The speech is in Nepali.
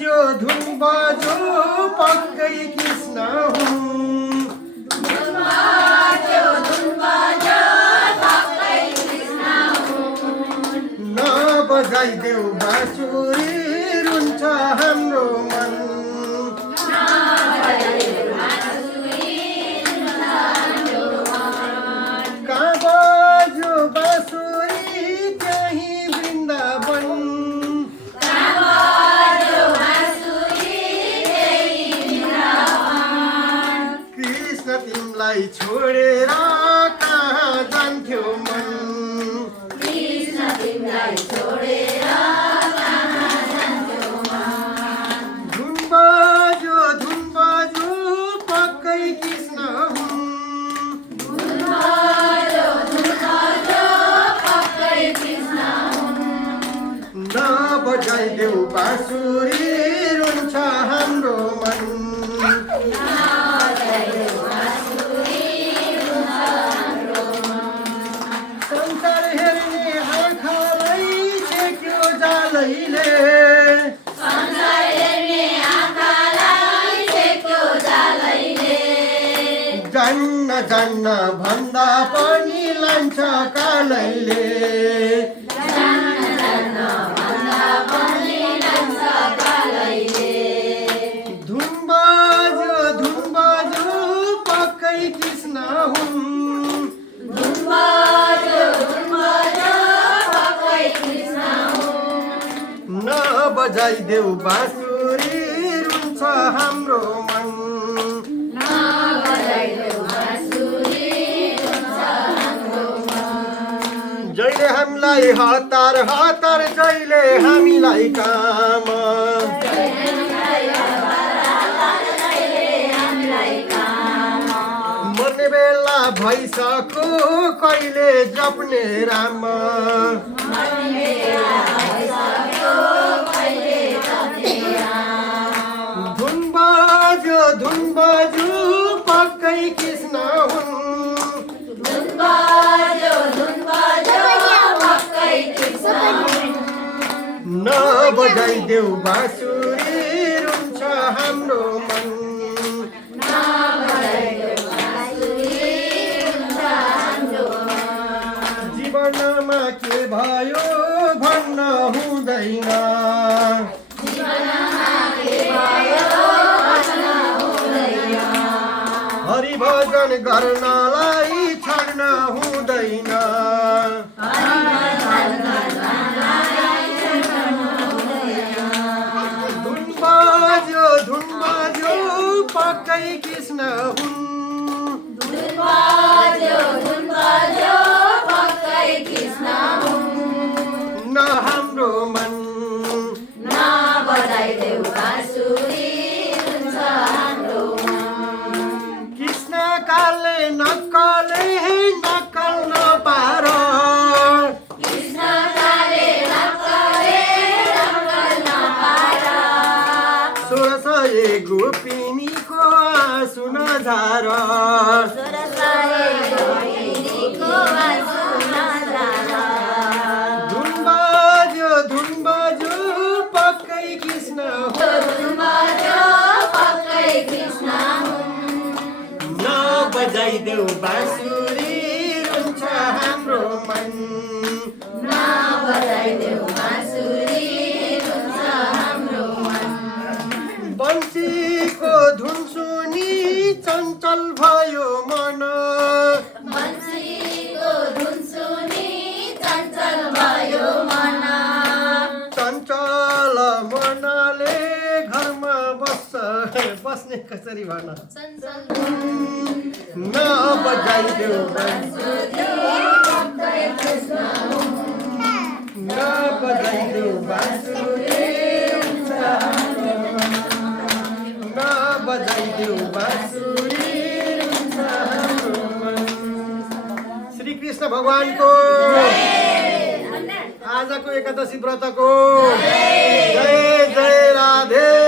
बज्यो धुन बज्यो पक्कै कृष्ण हुन् नबजाइदेऊ बाँसुरी रुन्छ हाम्रो मन कहाँ बज्यो बाँसुरी त्यही वृन्दावन कृष्ण तिमीलाई छोडेर कहाँ जान्थ्यो मन धुन बज्यो पक्कै कृष्ण हुन् नबजाइदेऊ बाँसुरी रुन्छ हाम्रो मन संसार हेर्ने आँखालाई छेक्यो जालैले जान्न जान्न भन्दा पनि लान्छ कालैले धुन बज्यो पक्कै कृष्ण हुन् नबजाइदेऊ बाँसुरी रुन्छ हाम्रो मन जहिले हामीलाई हतार हतार जहिले हामीलाई काम मर्ने बेला भइसक्यो कहिले जप्ने राम धुन बज्यो पक्कै कृष्ण हुन् नबजाइदेऊ बाँसुरी रुन्छ हाम्रो मन जीवनमा के भयो भन्न हुँदैन हरिभजन गर्नलाई छड्न हुँदैन धुन बज्यो पक्कै कृष्ण हुन् न हाम्रो मन कृष्ण काले नक्कले नक्कल नपार गोपिनीको आँसु नझार धुन बज्यो पक्कै कृष्ण नबजाइदेऊ बाँसुरी रुन्छ हाम्रो मन बन्सीको धुन सुनि चञ्चल भयो मन चञ्चल मनले घरमा बस्ने कसरी भन नबजाइदेऊ बाँसुरी बजाइदेऊ बाँसुरी श्री कृष्ण भगवानको आजको एकादशी व्रतको जय जय राधे।